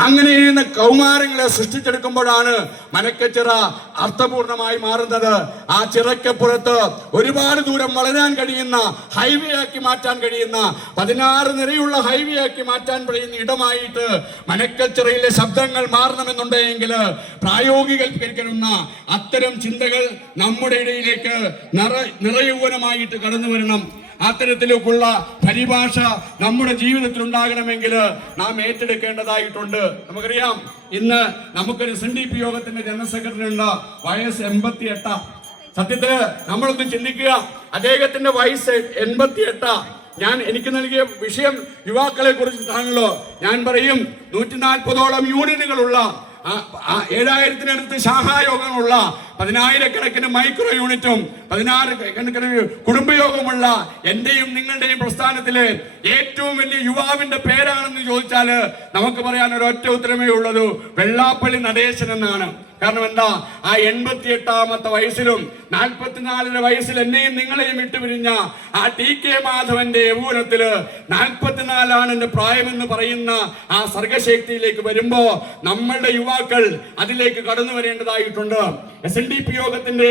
അങ്ങനെ ഇരുന്ന കൗമാരങ്ങളെ സൃഷ്ടിച്ചെടുക്കുമ്പോഴാണ് മനക്കച്ചിറ അർത്ഥപൂർണമായി മാറുന്നത്. ആ ചിറക്കപ്പുറത്ത് ഒരുപാട് ദൂരം വളരാൻ കഴിയുന്ന, ഹൈവേ ആക്കി മാറ്റാൻ കഴിയുന്ന, 16 നിരയുള്ള ഹൈവേ ആക്കി മാറ്റാൻ കഴിയുന്ന ഇടമായിട്ട് മനക്കച്ചിറയിലെ ശബ്ദങ്ങൾ മാറണമെന്നുണ്ടെങ്കിൽ പ്രായോഗികവൽക്കരിക്കുന്ന അത്തരം ചിന്തകൾ നമ്മുടെ ഇടയിലേക്ക് നിറയൗവനമായിട്ട് കടന്നു വരണം. അത്തരത്തിലേക്കുള്ള പരിഭാഷ നമ്മുടെ ജീവിതത്തിൽ ഉണ്ടാകണമെങ്കിൽ നാം ഏറ്റെടുക്കേണ്ടതായിട്ടുണ്ട്. നമുക്കറിയാം, ഇന്ന് നമുക്കൊരു SNDP യോഗത്തിന്റെ ജനറൽ സെക്രട്ടറി ഉണ്ട്, വയസ്സ് 88. സത്യത്തില് നമ്മളൊന്ന് ചിന്തിക്കുക, അദ്ദേഹത്തിന്റെ വയസ്സ് 88. എനിക്ക് നൽകിയ വിഷയം യുവാക്കളെ കുറിച്ചിട്ടാണല്ലോ. ഞാൻ പറയും, 140ഓളം യൂണിയനുകളുള്ള, 7000-നടുത്ത് ശാഖായോഗങ്ങളുള്ള, 10,000-കണക്കിന് മൈക്രോ യൂണിറ്റും 16 കുടുംബയോഗമുള്ള എന്റെയും നിങ്ങളുടെയും പ്രസ്ഥാനത്തിലെ ഏറ്റവും വലിയ യുവാവിന്റെ പേരാണെന്ന് ചോദിച്ചാൽ നമുക്ക് പറയാൻ ഒരൊറ്റ ഉത്തരമേ ഉള്ളൂ, വെള്ളാപ്പള്ളി നടേശൻ എന്നാണ്. കാരണം എന്താ, ആ 88-ാമത്തെ വയസ്സിലും 44 വയസ്സിൽ എന്നെയും നിങ്ങളെയും വിട്ടുപിരിഞ്ഞ ആ TK മാധവന്റെ യൗവനത്തില് 44 എന്റെ പ്രായമെന്ന് പറയുന്ന ആ സർഗശക്തിയിലേക്ക് വരുമ്പോ നമ്മളുടെ യുവാക്കൾ അതിലേക്ക് കടന്നു വരേണ്ടതായിട്ടുണ്ട്. SNDP യോഗത്തിന്റെ